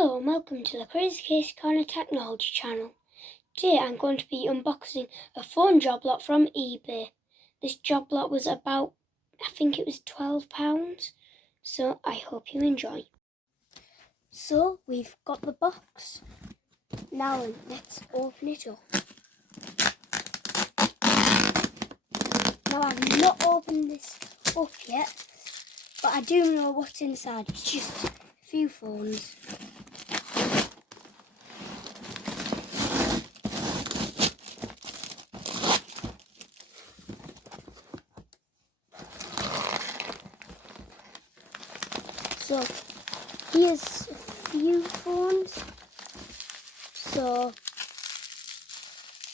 Hello and welcome to the Crazy Case Corner Technology channel. Today I'm going to be unboxing a phone job lot from eBay. This job lot was about, I think it was £12, so I hope you enjoy. So we've got the box. Now let's open it up. Now I've not opened this up yet, but I do know what's inside. It's just a few phones. So here's a few phones. So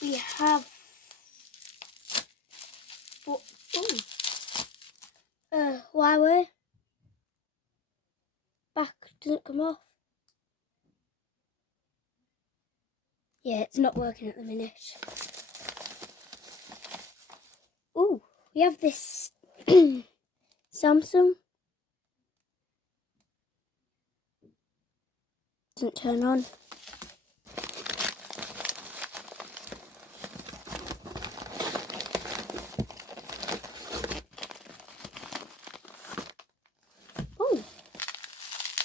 we have Huawei. Back doesn't come off. Yeah, it's not working at the minute. Oh, we have this Samsung. Doesn't turn on.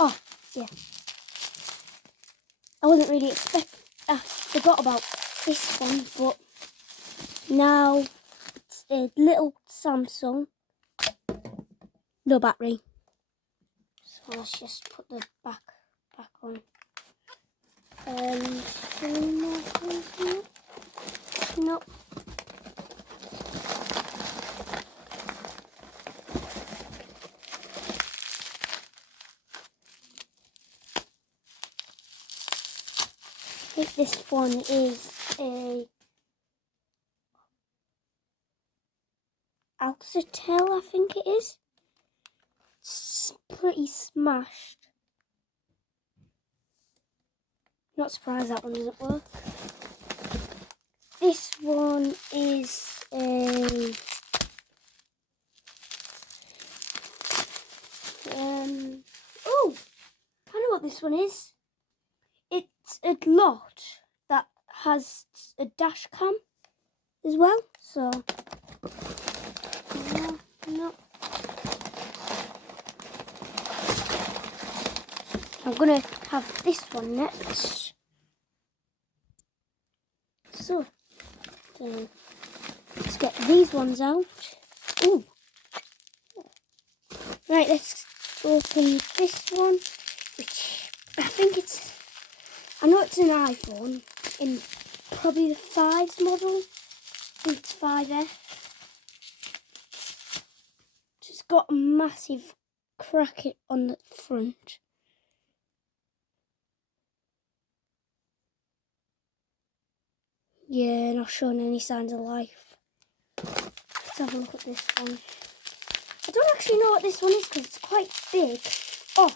Oh, yeah. I wasn't really I forgot about this one, but now it's a little Samsung. No battery. So let's just put the back on. Any more things here? Nope. I think this one is a Alcatel, I think it is. It's pretty smashed. Not surprised that one doesn't work. This one is a oh, I know what this one is. It's a lot that has a dash cam as well. So no. I'm gonna have this one next. So let's get these ones out. Ooh. Right, let's open this one, which I know it's an iPhone in probably the 5's model. I think it's 5S. Just got a massive crack on the front. Yeah, not showing any signs of life. Let's have a look at this one. I don't actually know what this one is because it's quite big. Oh,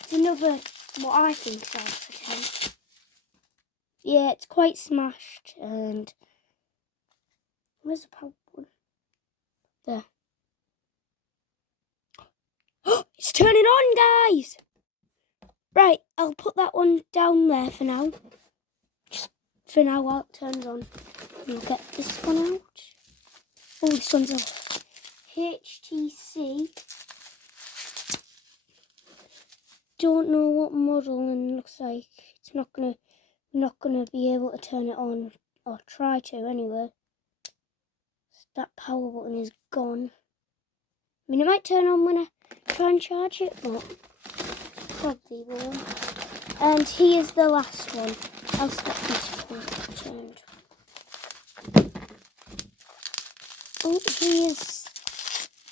it's another, what I think is Alcatel. Yeah, it's quite smashed. And where's the power button? There. Oh, it's turning on, guys! Right, I'll put that one down there for now. Just for now while it turns on. And I'll get this one out. Oh, this one's a HTC. Don't know what model, and looks like it's not gonna be able to turn it on, or try to anyway. That power button is gone. I mean, it might turn on when I try and charge it, but probably won't. And here's the last one. I'll stop this one turned. Oh, here's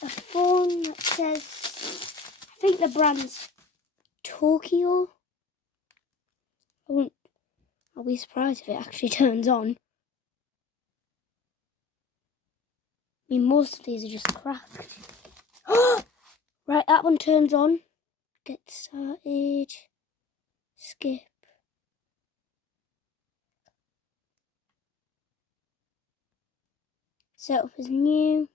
a phone that says, I think the brand's Tokyo. I'll be surprised if it actually turns on. I mean, most of these are just cracked. Right, that one turns on. Get started. Skip. Set up as new.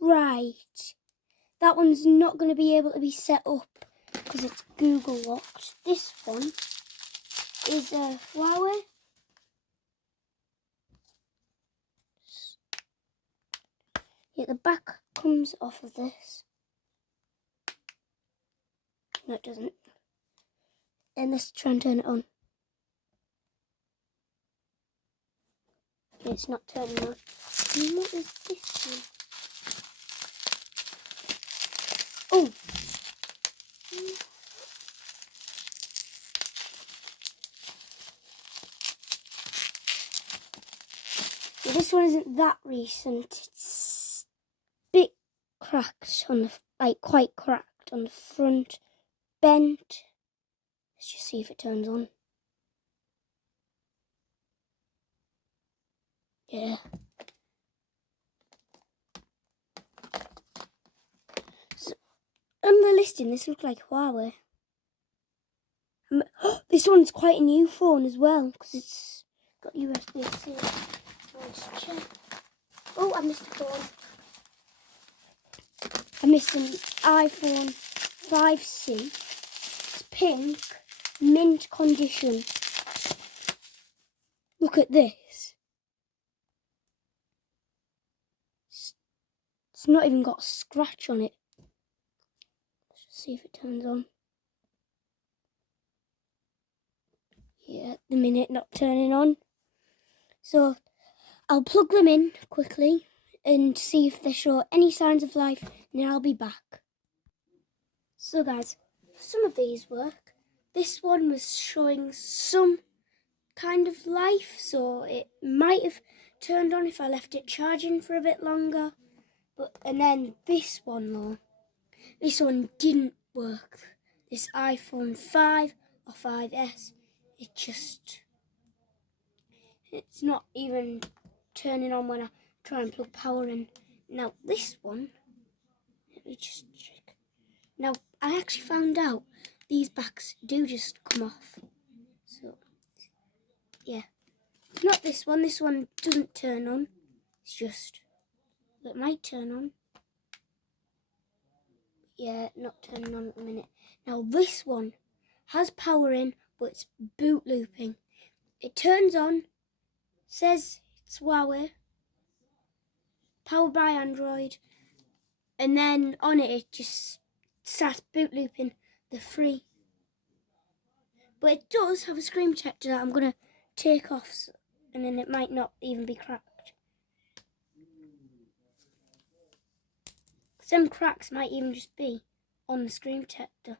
Right. that one's not going to be able to be set up because it's Google locked. This one is a Huawei. Yeah, the back comes off of this. No, it doesn't. And let's try and turn it on. It's not turning on. And what is this one? Oh! Yeah, this one isn't that recent. It's a bit cracked on the, like quite cracked on the front. Bent. Let's just see if it turns on. Yeah. So, on the listing, this looks like Huawei. This one's quite a new phone as well because it's got USB-C. Let's check. Oh, I missed a phone. I missed an iPhone 5C. It's pink, mint condition. Look at this. It's not even got a scratch on it. Let's just see if it turns on. Yeah, at the minute not turning on. So I'll plug them in quickly and see if they show any signs of life, and then I'll be back. So guys, some of these work. This one was showing some kind of life, so it might have turned on if I left it charging for a bit longer. And then this one though, this one didn't work. This iPhone 5 or 5S, it's not even turning on when I try and plug power in. Now this one, let me just check. Now I actually found out these backs do just come off. So yeah, not this one. This one doesn't turn on. It's just, it might turn on. Yeah, not turning on at the minute. Now this one has power in, but it's boot looping. It turns on, says it's Huawei, powered by Android, and then on it just starts boot looping the free. But it does have a screen protector that I'm going to take off, and then it might not even be cracked. Some cracks might even just be on the screen protector.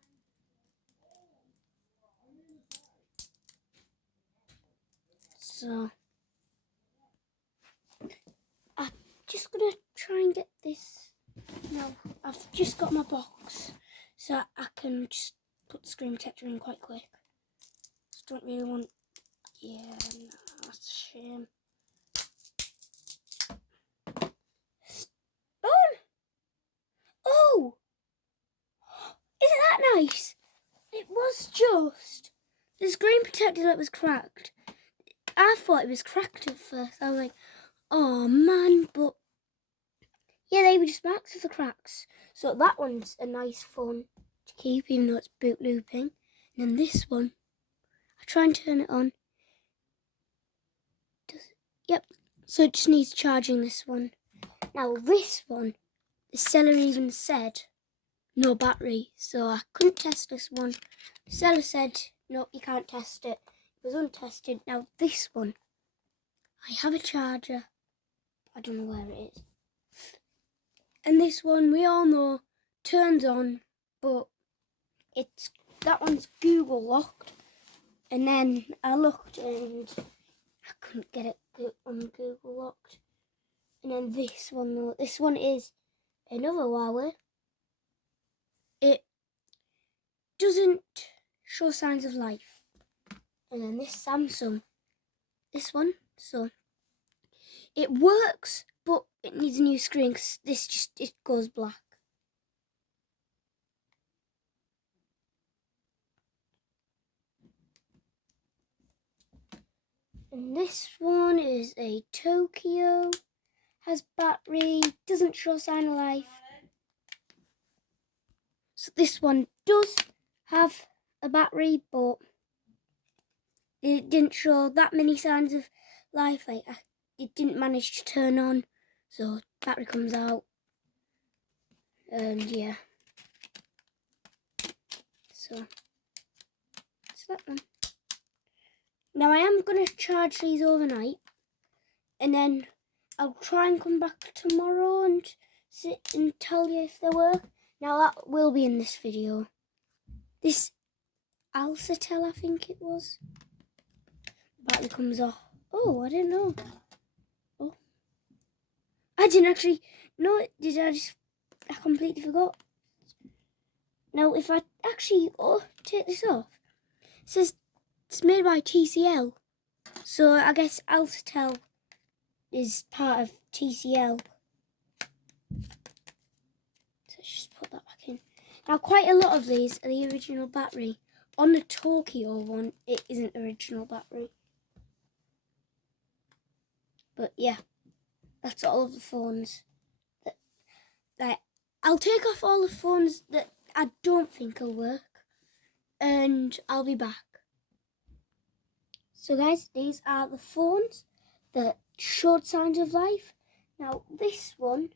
So I'm just going to try and get this. Now I've just got my box, so I can just put the screen protector in quite quick. Just don't really want, yeah, no, that's a shame. Oh! Isn't that nice? It was just the screen protector that was cracked. I thought it was cracked at first. I was like, oh man, but yeah, they were just marks of the cracks. So that one's a nice phone to keep, even though it's boot looping. And then this one, I try and turn it on. Yep, so it just needs charging, this one. Now this one, the seller even said no battery, so I couldn't test this one. The seller said, no, you can't test it. It was untested. Now this one, I have a charger. I don't know where it is. And this one, we all know, turns on, but that one's Google locked. And then I looked and I couldn't get it on Google locked. And then this one though, this one is another Huawei. It doesn't show signs of life. And then this Samsung, this one, so it works, but it needs a new screen because this just, it goes black. And this one is a Tokyo, has battery, doesn't show sign of life. So this one does have a battery, but it didn't show that many signs of life. Like it didn't manage to turn on, so battery comes out, and yeah. So that's that one. Now I am gonna charge these overnight, and then I'll try and come back tomorrow and sit and tell you if they work. Now that will be in this video. This Alcatel, I think it was. Battery comes off. Oh, I didn't know. Oh, I didn't actually know it. Did I? I completely forgot. Now, if I actually take this off, it says it's made by TCL. So I guess Alcatel is part of TCL. So let's just put that back in. Now, quite a lot of these are the original battery. On the Tokyo one, it isn't original battery. But yeah, that's all of the phones. I'll take off all the phones that I don't think will work, and I'll be back. So guys, these are the phones that showed signs of life. Now this one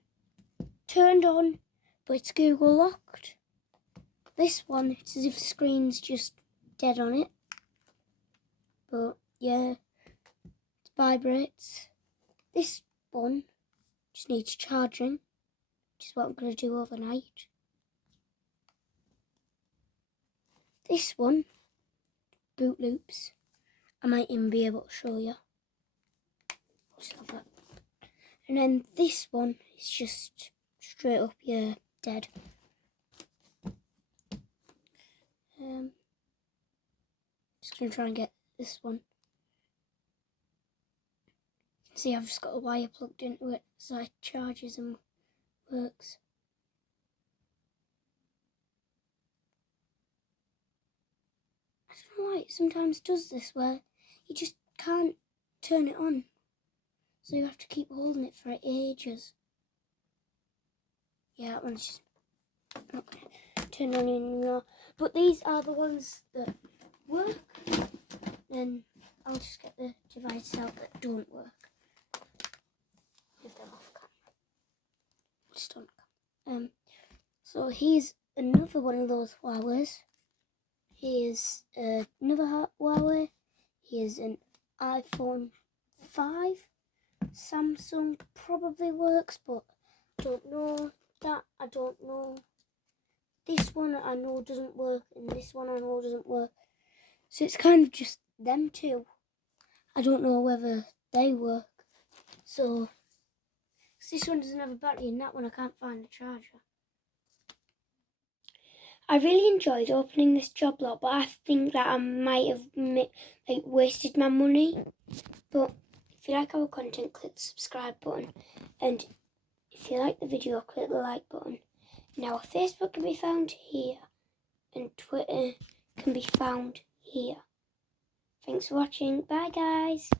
turned on, but it's Google locked. This one, it's as if the screen's just dead on it. But yeah, it vibrates. This one just needs charging, which is what I'm going to do overnight. This one, boot loops. I might even be able to show you. Just have that. And then this one is just straight up, yeah, dead. Just going to try and get this one. You can see I've just got a wire plugged into it so it charges and works. I don't know why it sometimes does this, where you just can't turn it on. So you have to keep holding it for ages. Yeah, that one's just not going to turn on anymore. But these are the ones that work. Then I'll just get the devices out that don't work. If they're off camera. Just on camera. So here's another one of those Huawei's. Here's another Huawei. Here's an iPhone 5. Samsung probably works, but I don't know that. I don't know. This one I know doesn't work, and this one I know doesn't work. So it's kind of just them two. I don't know whether they work. So this one doesn't have a battery, and that one I can't find a charger. I really enjoyed opening this job lot, but I think that I might have wasted my money. But if you like our content, click the subscribe button, and if you like the video, click the like button. Now Facebook can be found here, and Twitter can be found here. Thanks for watching. Bye guys.